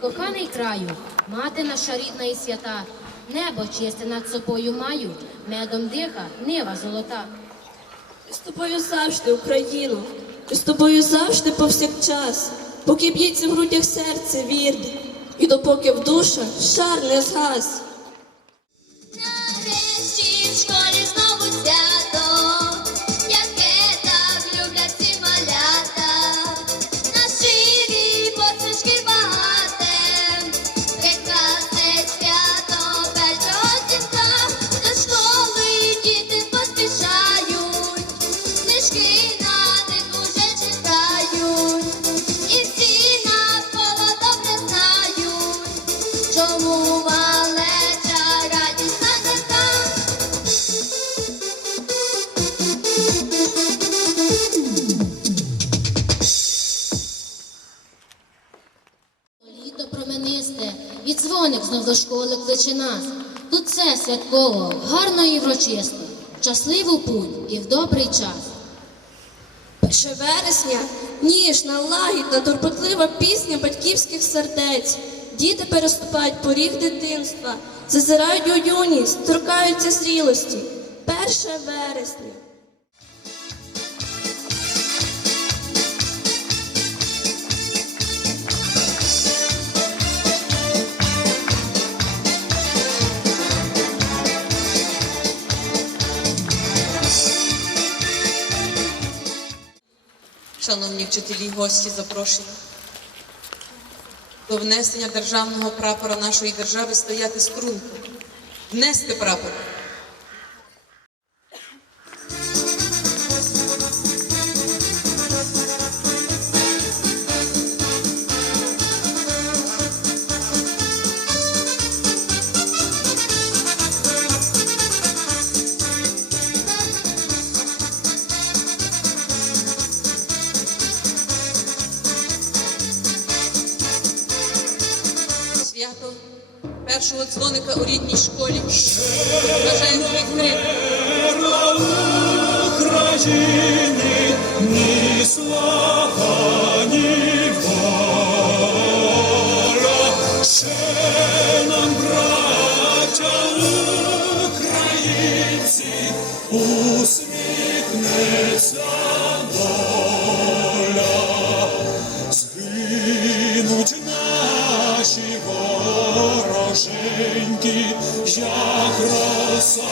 Коханий краю, мати наша рідна і свята, небо чисте над собою маю, медом диха, нива золота. Ми з тобою завжди, Україно, ми з тобою завжди повсякчас, поки б'ється в грудях серце вірне, і допоки в душах шар не згас. Кличе нас. Тут все святково, гарно і врочисто, щасливу путь і в добрий час. Перше вересня ніжна, лагідна, турботлива пісня батьківських сердець. Діти переступають поріг дитинства, зазирають у юність, торкаються зрілості. Перше вересня. Шановні вчителі, і гості, запрошені. До внесення державного прапора нашої держави стояти струнку. Внести прапор. Свято першого дзвоника у рідній школі. Бажаємо. України ні слава, ні воля. Ще нам, браття українці, усміхнеться доля. Згинуть наші вороженьки, як роса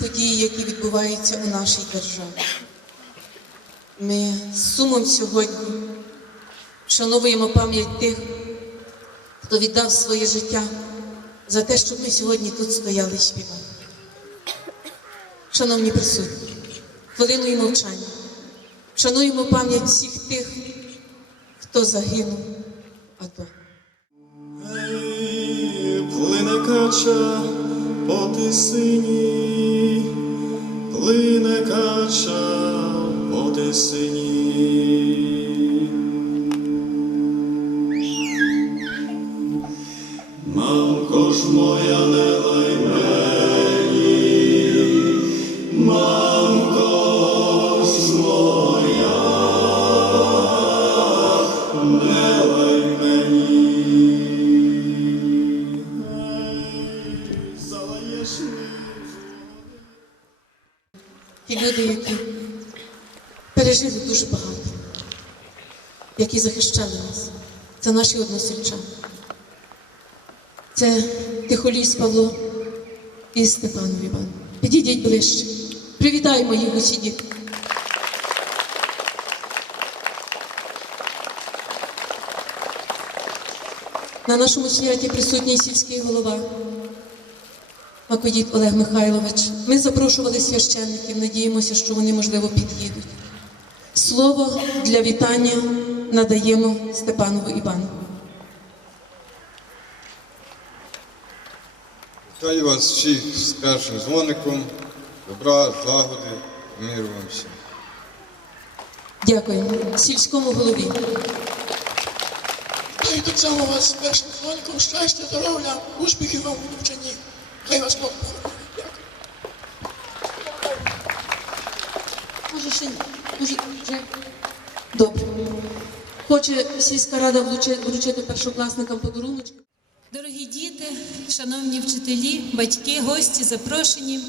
події, які відбуваються у нашій державі. Ми з сумом сьогодні вшановуємо пам'ять тих, хто віддав своє життя за те, щоб ми сьогодні тут стояли співали. Шановні присутні, хвилиною мовчання. Шануємо пам'ять всіх тих, хто загинув. в АТО. Плине кача по тисині, плине кача по сині. Мамко ж моя захищали нас. Це наші односельчани. Це Тихоліс Павло і Степанов Іван. Підійдіть ближче. Привітаємо їх усі діти. На нашому святі присутній сільський голова Макодіт Олег Михайлович. Ми запрошували священників, надіємося, що вони, можливо, під'їдуть. Слово для вітання надаємо Степанову Івану. Хай вас всіх з першим дзвоником, добра, злагоди, миру вам всім. Дякую. Сільському голові. Хай так само вас з першим дзвоником щастя, здоров'я, успіхів вам у навчанні. Хай вас Бог охороняє. Дякую. Може, ще може, вже? Добре. Хоче сільська рада вручити першокласникам подаруночки. Дорогі діти, шановні вчителі, батьки, гості, запрошені.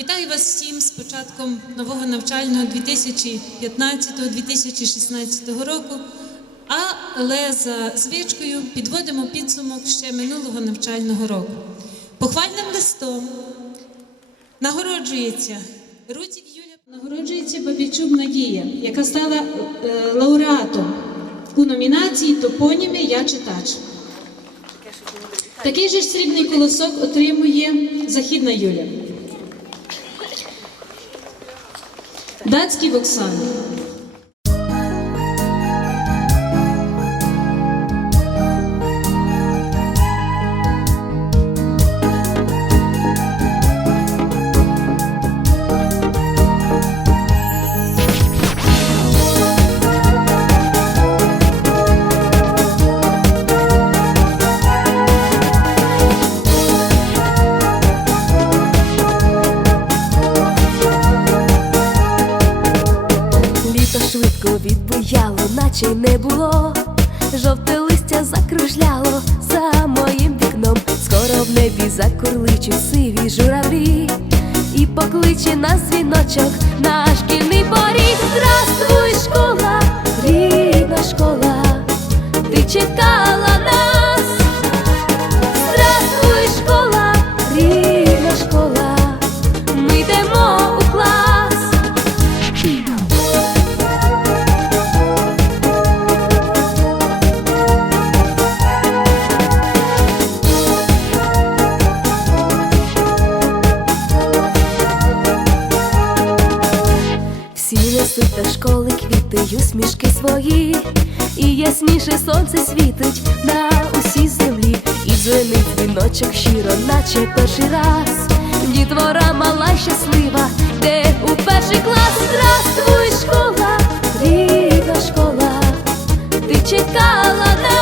Вітаю вас всім з початком нового навчального 2015-2016 року. Але за звичкою підводимо підсумок ще минулого навчального року. Похвальним листом нагороджується Рудзік Юля, нагороджується Бабічук Надія, яка стала е, лауреатом у номінації Топоніми Я читач. Такий же ж срібний колосок отримує Західна Юля. Дацький Оксана. Відбуяло, наче й не було. Жовте листя закружляло за моїм вікном. Скоро в небі закурличуть сиві журавлі і покличе нас дзвіночок на шкільний поріг. Здравствуй, школа, рідна школа, ти чекала ясніше сонце світить на усій землі, і дзвенить дзвіночок щиро, наче перший раз. Дітвора мала щаслива, де у перший клас Здравствуй, школа, рідна школа, ти чекала нас.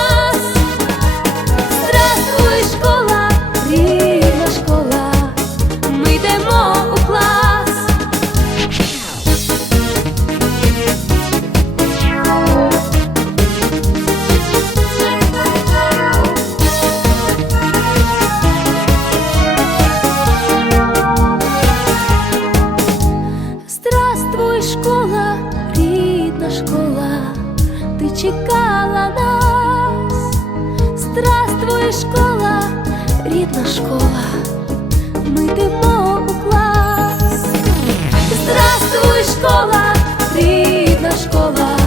Здравствуй, школа, рідна школа,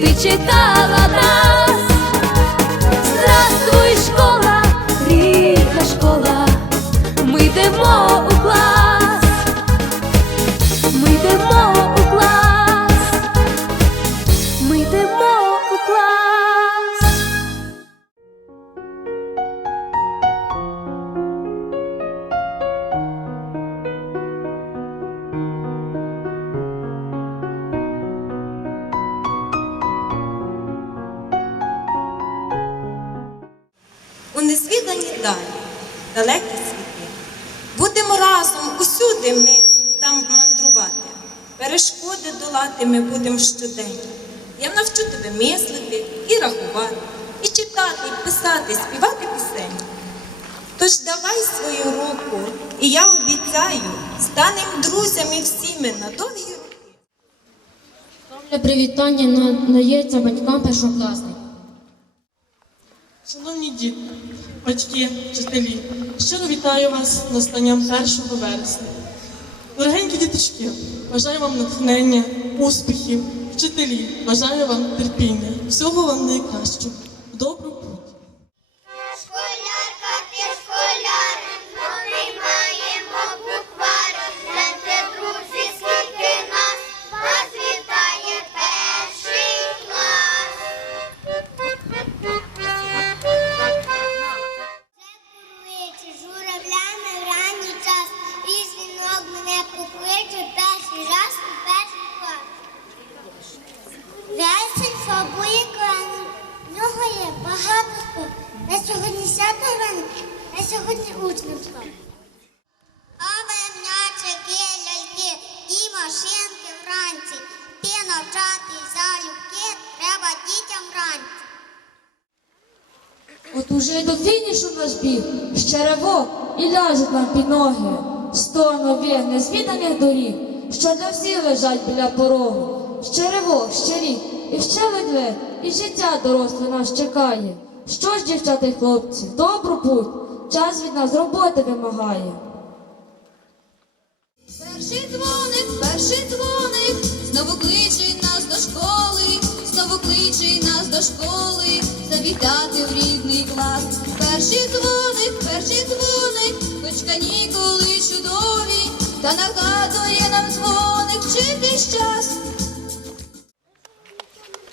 ти читала нас. Далекі світи. Будемо разом усюди ми там мандрувати. Перешкоди долати ми будемо щодень. Я навчу тебе мислити і рахувати, і читати, і писати, співати пісень. Тож давай свою руку, і я обіцяю, станем друзями всі ми на довгі роки. Для привітання надається батькам першокласників. Шановні діти, батьки, вчителі, щиро вітаю вас з настанням 1 вересня. Дорогенькі діточки, бажаю вам натхнення, успіхів, вчителі, бажаю вам терпіння, всього вам найкращого. Добру От уже до фінішу наш біг, ще ривок і ляжуть нам під ноги. Сто нових незвіданих доріг, що для всіх лежать біля порогу. Ще ривок, ще рік, і ще ледве, і життя доросле нас чекає. Що ж, дівчата й хлопці, добру путь, час від нас роботи вимагає. Перший дзвоник, перший дзвоник, знову кличе нас до школи, кличе нас до школи, завітати в рідний клас. Перший дзвоник, перший дзвоник, хоч канікули чудові, та нагадує нам дзвоник вчитись час.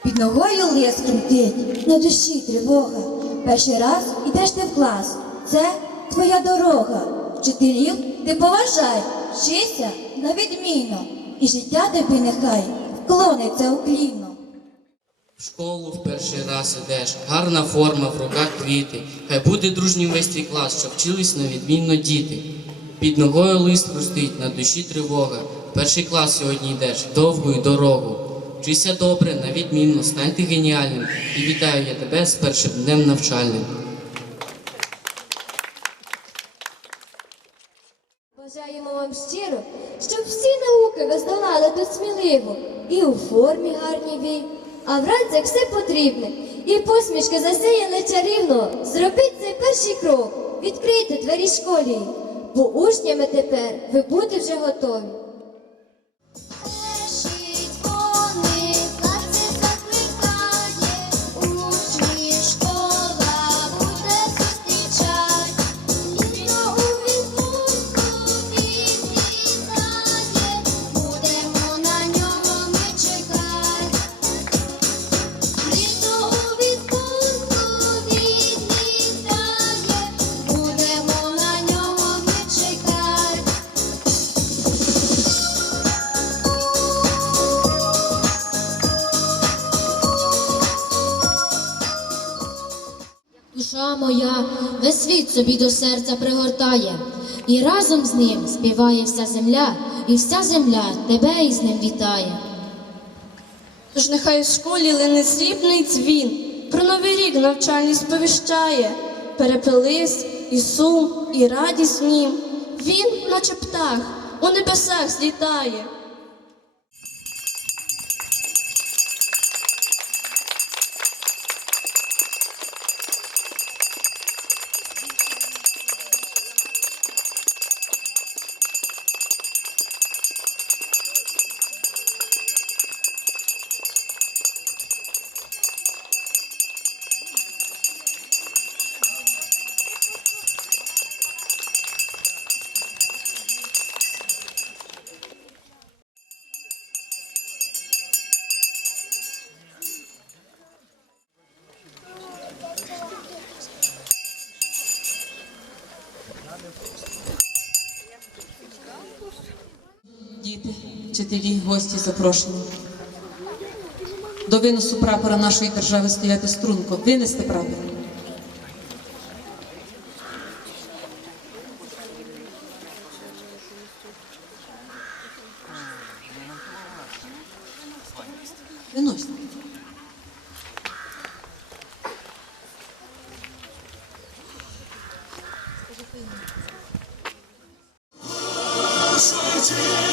Під ногою ліс крутить, на душі тривога. Перший раз ідеш ти в клас. Це твоя дорога. Вчителів ти поважай, вчися на відмінно, і життя тобі нехай вклониться уклінно. В школу в перший раз ідеш, гарна форма, в руках квіти. Хай буде дружнім весь твій клас, щоб вчились на відмінно діти. Під ногою лист хрустить, на душі тривога. Перший клас сьогодні йдеш, довгу дорогу. Вчися добре, на відмінно, стань ти геніальним. І вітаю я тебе з першим днем навчальним. Бажаємо вам щиро, щоб всі науки ви здолали тут сміливо, і у формі гарній вій, а вранці все потрібне, і посмішки засіяли чарівно. Зробіть цей перший крок, відкрийте двері школі, бо учнями тепер ви будете вже готові. Моя весь світ собі до серця пригортає, і разом з ним співає вся земля, і вся земля тебе із ним вітає. Тож нехай у школі лине срібний дзвін, про новий рік навчальний сповіщає, перепелис і сум, і радість нім. Він, наче птах, у небесах злітає. Діти, вчителі, гості запрошені. До виносу прапора нашої держави стояти струнко, винести прапор. City.